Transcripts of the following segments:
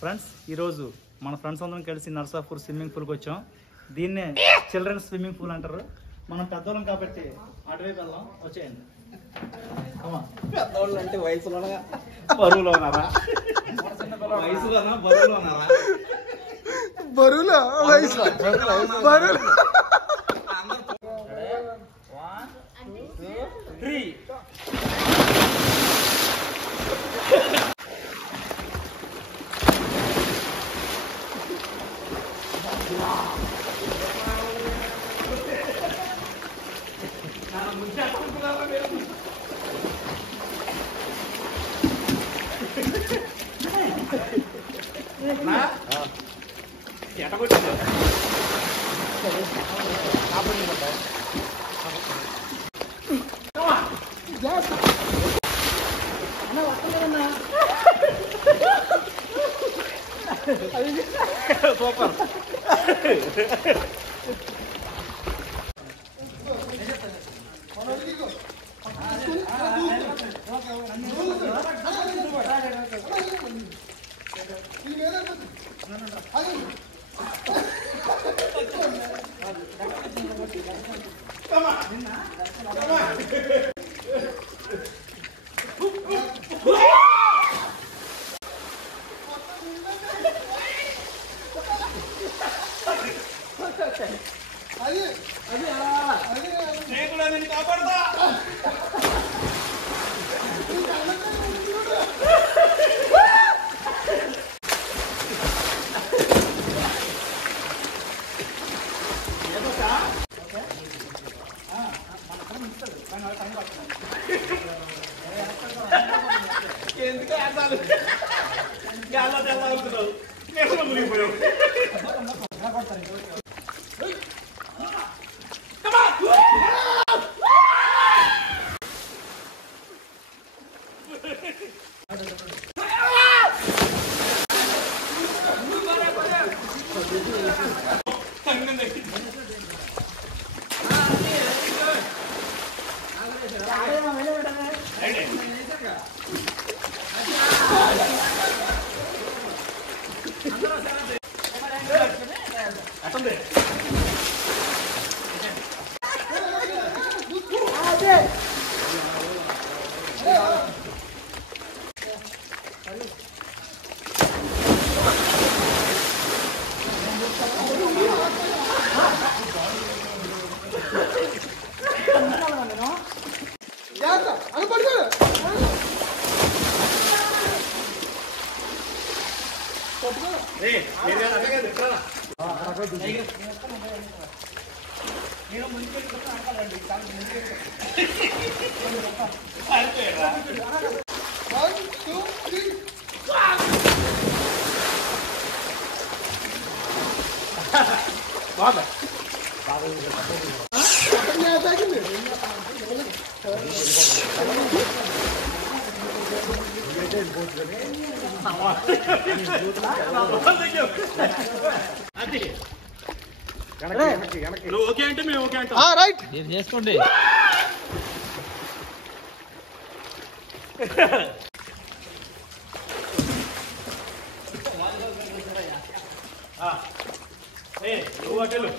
Friends, ఈరోజు మన friends అందరం కలిసి నర్సాపూర్ స్విమ్మింగ్ పూల్కి వచ్చాం. దీన్నే చిల్డ్రన్స్ స్విమ్మింగ్ పూల్ అంటారు. మనం పెద్దవాళ్ళం కాబట్టి అటువైపు వెళ్దాం. వచ్చేయండి. పెద్దవాళ్ళు అంటే వయసులోనా బరువులో ఉన్నారా? వయసులోనా బరువులో ఉన్నారా? బరువులో వయసు బరువులో 1 2 3 సూపర్. ఎందుకు ఆడాలి? గాల్లో తెల్ల అవుతున్నావు. నేను మునిగిపోయావు. ఓకే అంటే మేము ఓకే అంటాం. రైట్, నేను చేసుకోండి. నువ్వు అటెలు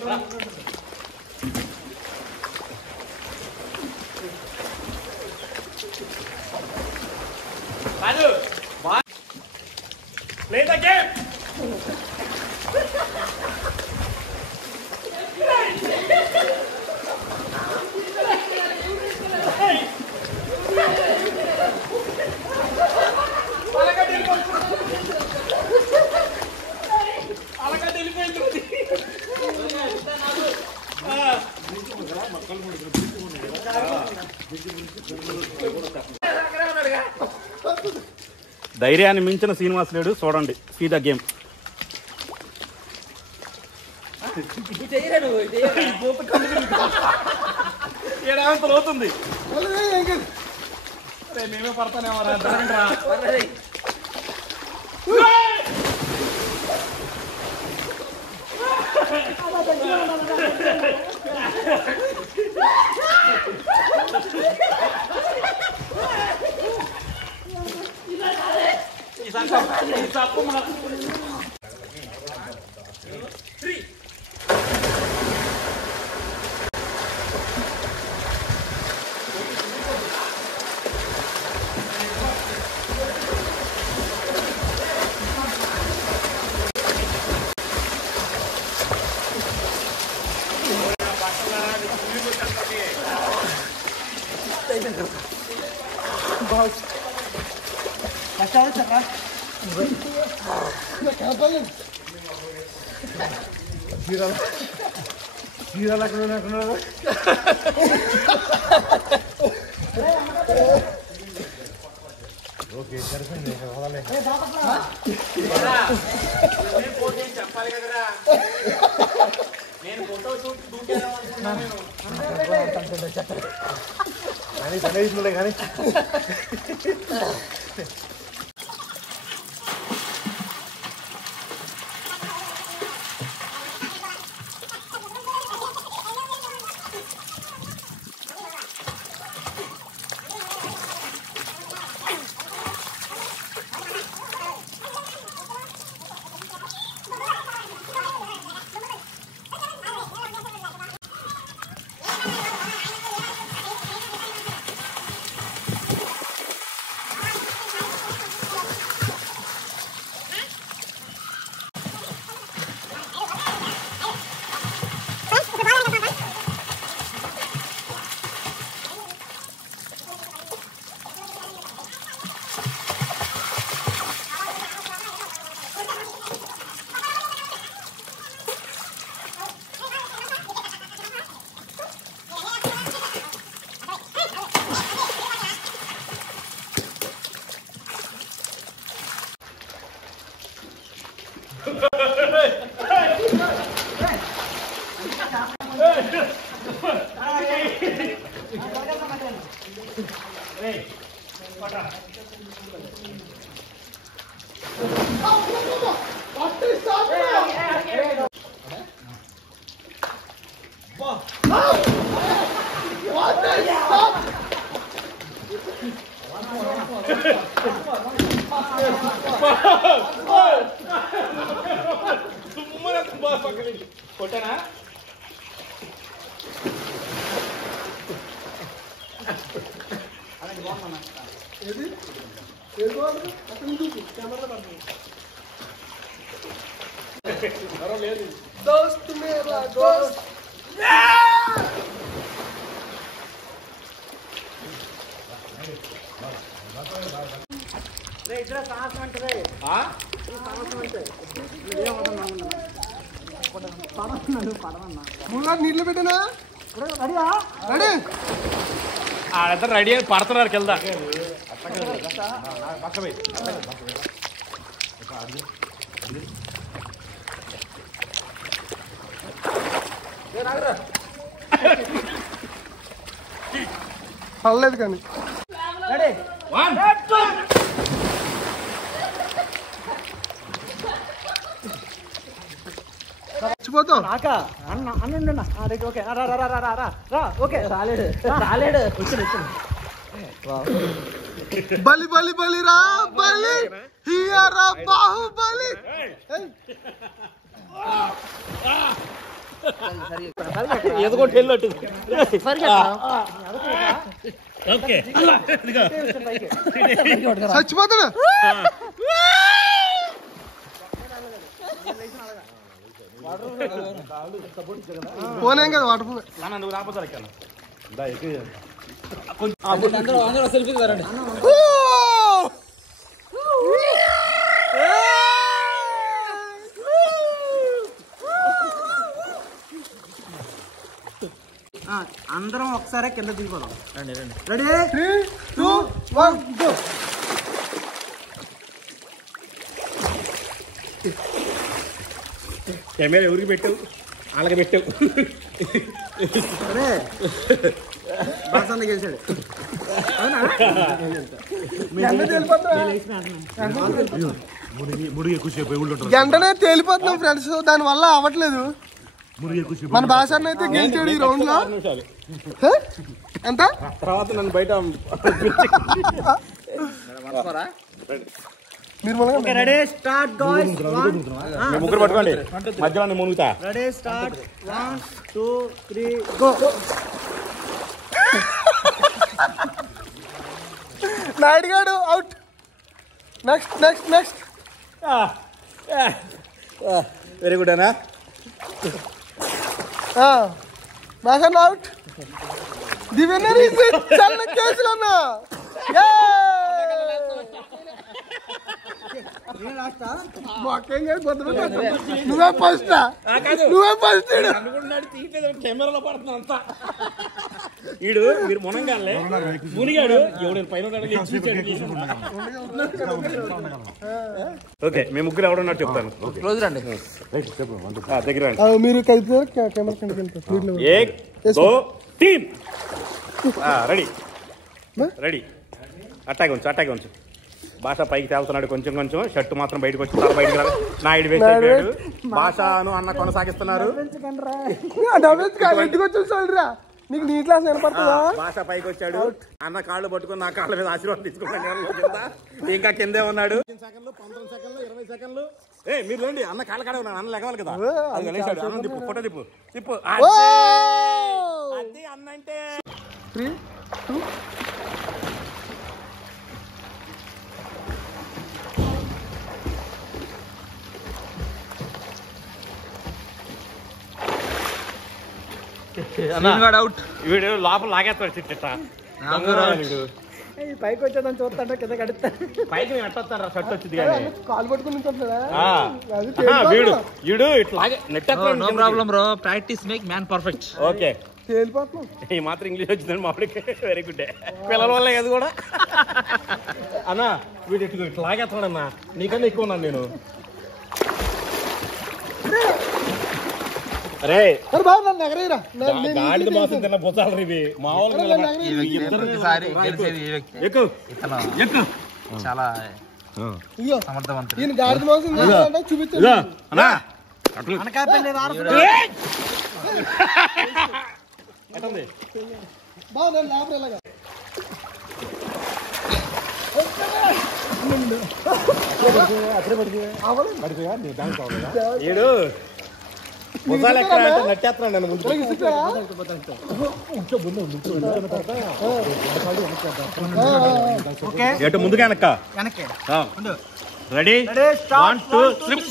play the game. ధైర్యాన్ని మించిన శ్రీనివాస్ లేడు. చూడండి, సీ ద గేమ్. ఏడాంత లోతుంది ఏం మేమే పడతానేమో రా ఈ తప్పు మన చెప్పాలి కదరా నేను ఫోటో షూట్ కానీ కొట్టనా दोस्त मेरा दोस्त ముల్లా నీళ్ళు పెట్టినా రెడీ ఆడంతా రెడీ అని పడుతున్నారు కింద పర్లేదు కానీ మర్చిపోతాం ఓకే ఓకే రాలేడు రాలేడు వచ్చింది బలి బలి బలి రా బలి హియరా బాహుబలి ఎదుగొట్టి వెళ్ళొట్టు ఓకే చచ్చిపోతున్నా పోనేం కదా వాటర్ నువ్వు రాకపోతే అందరం ఒకసారి కింద దిగిపోదాం రండి రండి రెడీ 3, 2, 1 గో కెమెరా ఎవరికి పెట్టావు వాళ్ళకి పెట్టావు అరే బాసన్న గెలిచాడు వెంటనే తేలిపోతున్నాం ఫ్రెండ్స్, దాని వల్ల అవ్వట్లేదు. మన బాసన్న అయితే గెలిచాడు ఈ రౌండ్ లో. ఎంత తర్వాత నన్ను బయట రెడీ స్టార్ట్ గాయ్స్. ముగ్గురు పట్టుకోండి, మధ్యలో మునుగుతా. Ready start 1 2 3 go. నాయుడు గారు out. Next next next. Very good అన్నా. Basanna out. The winner is చల్ల కేసులు అన్న. నువ్వే ఫస్ట్, నువ్వే ఫస్ట్. కెమెరాలో పడుతున్నా అంతా. వీడు మీరు మునంగాలే మునిగాడు ఎవడు పైన. ఓకే మేము ముగ్గురు ఎవడున్నట్టు చెప్తాను. క్లోజ్ రండి, దగ్గర రండి. మీరు కలిపి కెమెరా ఏక్ దో తీన్. Ready ready. అట్టాగే ఉంచు, అట్టాగే ఉంచు. భాష పైకి తేలుతున్నాడు కొంచెం కొంచెం. షర్టు మాత్రం బయటకు వచ్చి తల బయటకు రాదు. నాయుడు వేసాడు. భాషను అన్న కొనసాగిస్తున్నారు. ఇంటికి వచ్చి చూసాడురా, నీకు నీ క్లాస్ వినపడుతుందా? భాష పైకి వచ్చాడు. అన్న కాళ్ళు పట్టుకుని నా కాళ్ళ మీద ఆశీర్వాదం తీసుకున్నాడు. ఇంకా కిందే ఉన్నాడు. 15 సెకండ్లు 20 సెకండ్లు. మీరు రండి, అన్న కాళ్ళ కాడే ఉన్నాడు. అన్న లెగవాలి కదా. అది లేచాడు. అన్న తిప్పు, ఫోటో తిప్పు తిప్పు. అది అన్న అంటే 3 2 వీడు లోపల లాగేస్తాడు. చిట్ట పైకి వచ్చేదని చూస్తా కింద కడుతా. పైకి మేము ఎట్టొస్తాను రా, షర్ట్ వచ్చింది కానీ. కాలు పట్టుకుని వీడు వీడు ఇట్లాగే నెట్టేస్తాడు. No problem bro, practice make man perfect. Okay, తేలిపోతున్నాం. ఈ మాత్రం ఇంగ్లీష్ వచ్చిందండి మామిడికి. Very good. పిల్లల వల్లే అది కూడా. అన్నా వీడు ఇట్లా లాగేస్తాడన్నా, నీకన్నా ఎక్కువ ఉన్నాను నేను. అరే బాబు నన్ను ఎగరేరా. గాడిద మాసం తిన్న బుసాలు ఇవి మామూలుగా. చాలా సమర్థవంతుడు. ఈయన గాడిద మాసం చూపించాడు. బాబు నన్ను లోపల ఎలాగా ఏడు బుసాలు ఎక్కడ అంటే నచ్చేస్తున్నాడు నన్ను ముందు. ఎటు ముందుగా వెనక్క. రెడీ 1 2 3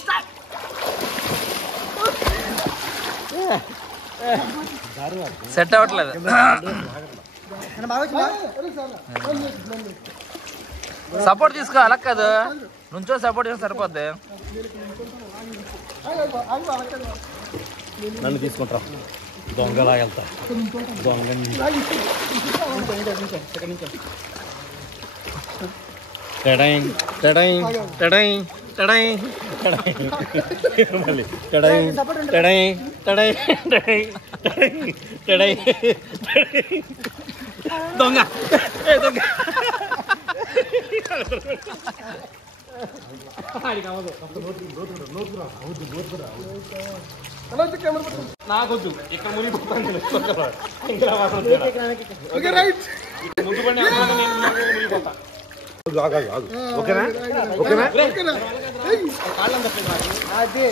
సెట్ అవ్వట్లేదు. సపోర్ట్ తీసుకో, అలా కాదు నుంచో సపోర్ట్ చేస్తే సరిపోద్ది. నన్ను తీసుకుంటారా, దొంగలా వెళ్తా. దొంగ టడై టడై టడై టడై మళ్ళీ టడై టడై టడై టడై టడై దొంగ దొంగ. నాకొద్దు, ఇక్కడ మునిగిపోతాను. ముందు పడి మునిగిపోతా. ఓకేనా ఓకేనా. అదే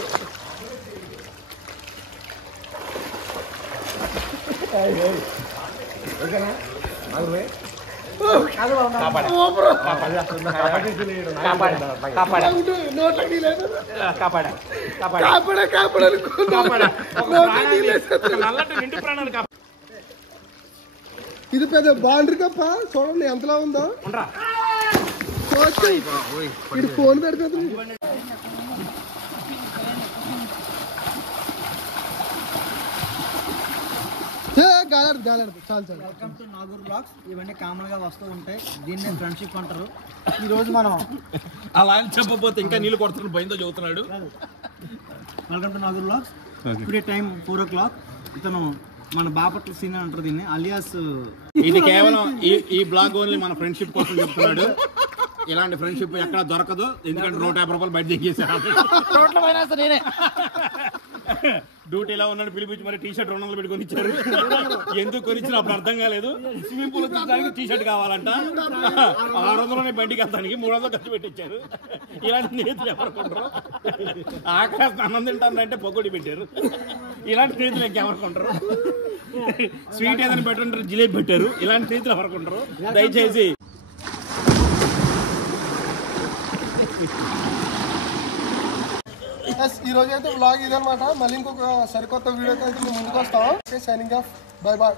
ఇది పెద్ద బాగుండ్రి కప్ప. చూడండి ఎంతలా ఉందో. ఇది ఫోన్ పెడితే గాలాడు గాలాడు. చాలు చాలు. Welcome to Nagur blogs. ఇవన్నీ కామన్ గా వస్తూ ఉంటాయి. దీన్నే ఫ్రెండ్షిప్ అంటారు. ఈ రోజు మనం అలా అని చెప్పబోతే ఇంకా నీళ్ళు కొడుతున్నాడు, భయంతో చదువుతున్నాడు. Welcome to Nagur blogs. Today time 4 o'clock. ఇతను మన బాపట్ల సీన్ అంటారు దీన్ని, అలియాస్ ఇది కేవలం ఈ బ్లాగ్ ఓన్లీ మన ఫ్రెండ్షిప్ కోసం చెప్తున్నాడు. ఇలాంటి ఫ్రెండ్షిప్ ఎక్కడ దొరకదు. ఎందుకంటే 150 రూపాయలు బయట దిగేసారు. డ్యూటీలో ఉన్నాడు పిలిపించి మరి టీ-షర్ట్ 200 పెట్టి కొనిచ్చారు. ఎందుకు కొనిచ్చినా అప్పుడు అర్థం కాలేదు. స్విమ్మింగ్ పూల్ వచ్చేసరికి టీ-షర్ట్ కావాలంట. 600 బండికి వెళ్తానికి 300 ఖర్చు పెట్టించారు. ఇలాంటి స్నేహితులు ఎవరు కొంటారు? ఆకాశం అన్నం తింటానంటే పొగొడి పెట్టారు. ఇలాంటి స్నేహితులు ఇంకెవరు కొంటారు? స్వీట్ ఏదైనా పెట్టంటారు, జిలేబీ పెట్టారు. ఇలాంటి స్నేహితులు ఎవరు కొంటారు? దయచేసి ఈ రోజు అయితే వ్లాగ్ ఇదనమాట. మళ్ళీ ఇంకొక సరికొత్త వీడియోతో అయితే మేము ముందుకు వస్తాం. Signing off, bye bye.